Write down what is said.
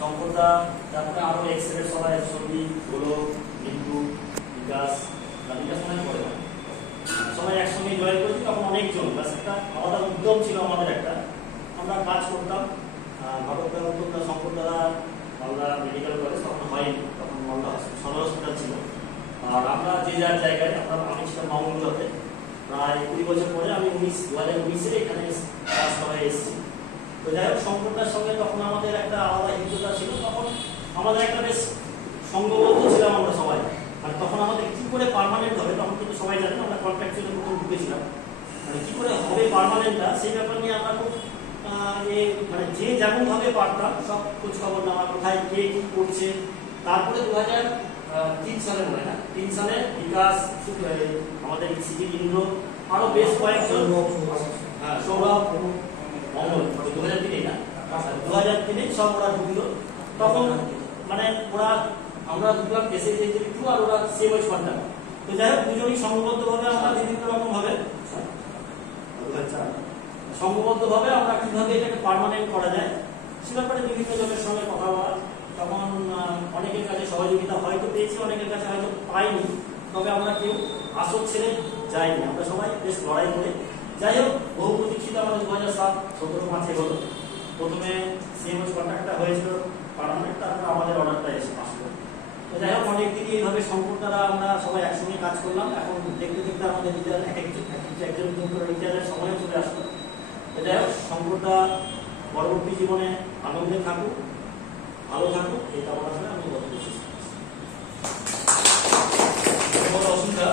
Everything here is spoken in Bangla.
সম্পদা, তারপরে আরো এক্সেলের সবাই সঙ্গী হলো কিন্তু বিকাশ মানে পড়ে না, সবাই একসঙ্গে জয়েন করেছি। তখন অনেকজন, বাস একটা আলাদা উদ্যম ছিল আমাদের একটা, আমরা কাজ করতাম। ভারতপুরা সম্পদা মালদা মেডিকেল কলেজ তখন হয়নি, তখন মালদা সদর হসপিটাল ছিল। আর আমরা যে যার জায়গায়, আমি ছিলাম মামুনগুলোতে প্রায় 20 বছর পরে, আমি 2019-এ এখানে ট্রান্সফারে এসেছি। তো যাই হোক, সম্পদার সঙ্গে তখন আমাদের একটা আলাদা হিন্দুতা ছিল, তখন আমাদের একটা বেশ সঙ্গবদ্ধ ছিলাম আমরা সবাই। মানে তখন আমাদের কি করে পার্মানেন্ট হবে, তখন কিন্তু সবাই জানেন আমরা কন্ট্রাকচুয়ালি প্রথম ঢুকেছিলাম, মানে কি করে হবে পার্মানেন্টটা সেই ব্যাপার নিয়ে আমরা খুব মানে যে যেমন ভাবে পারতাম সব খোঁজ খবর নেওয়া, কোথায় কে কি করছে। তারপরে 2003 সালে মনে হয়, 3 সালে বিকাশ, আমাদের সিটি ইন্দ্র, আরো বেশ কয়েকজন, সৌরভ, মঙ্গল, 2003 না, 2003 সব ওরা ঢুকলো। তখন মানে ওরা, আমরা ঢুকলাম এসে একটু, আর ওরা সেম ওই ছটা। তো যাই হোক, দুজনই সংঘবদ্ধভাবে আমরা বিভিন্ন রকম ভাবে সংঘবদ্ধভাবে আমরা কিভাবে এটাকে পার্মানেন্ট করা যায় সে ব্যাপারে বিভিন্ন জনের সঙ্গে কথা বলা। তখন অনেকের কাছে সহযোগিতা হয়তো পেয়েছি, অনেকের কাছে হয়তো পাইনি, তবে আমরা কেউ আসর ছেড়ে যাইনি, আমরা সবাই বেশ লড়াই করে। যাই হোক, বহু প্রতীক্ষিত আমাদের 2007-17 মাসে হলো প্রথমে সিএমএস কন্ট্রাক্টটা হয়েছিল পার্মানেন্ট, তারপর আমাদের অর্ডারটা এসে আসলো। তো যাই হোক, অনেকদিনই এইভাবে সম্পর্কটা আমরা সবাই একসঙ্গে কাজ করলাম। এখন দেখতে দেখতে আমাদের রিটায়ার একজন রিটায়ারের সময় চলে আসলো। তো যাই হোক, সম্পর্কটা পরবর্তী জীবনে আনন্দে থাকুক, ভালো থাকুক, এই কামনা করে আমি বলতে চাই। অসুবিধা